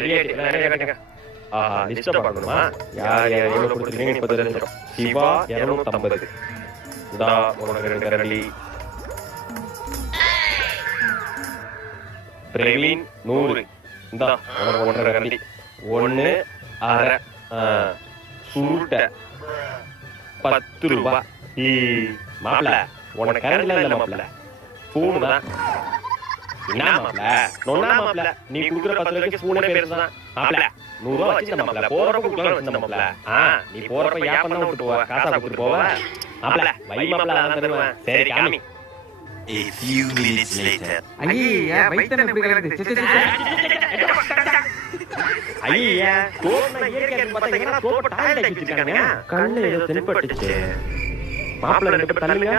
Ready ஆயிட்டு லிஸ்ட பார்க்கணுமா? யார் யார் எவ்வளவு கொடுத்துருக்கீங்க இப்ப தெரிஞ்சிடும். சிவா 250. இதா உனக்கு 2 கரண்டி. பிரவீன் 100. இந்தா உனக்கு 1.5 கரண்டி. 1 1/2. சுருட்ட 10 ரூபாய். மாப்பிள உனக்கு கரண்ட்ல இல்ல மாப்பிள, ஸ்பூன் தான். என்ன மாப்பிள நொன்னா மாப்பிள, நீ குடுக்குற 10 ரூபாய்க்கு ஸ்பூனே பெருசுதான் மாப்பிள. 100 ரூபாய் வச்சுக்க மாப்பிள, போறப்ப குடுக்கலாம் வச்சுக்க மாப்பிள. நீ போறப்ப யாப்ப தான் விட்டு போவ, காசா கொடுத்துட்டு போவ மாப்பிள. வை மாப்பிள நான் தருவேன். சரி காமி. A few minutes later. ஐயா வைத்தன எப்படி கலக்குது? ஐயா கோட்ல இயற்கைன்னு பார்த்தா என்ன கோட் டாய்லெட் ஆக்கி வச்சிருக்கானுங்க. கண்ணு ஏதோ தென்பட்டுச்சு. மாப்பிள 2 பேர் தள்ளுங்க.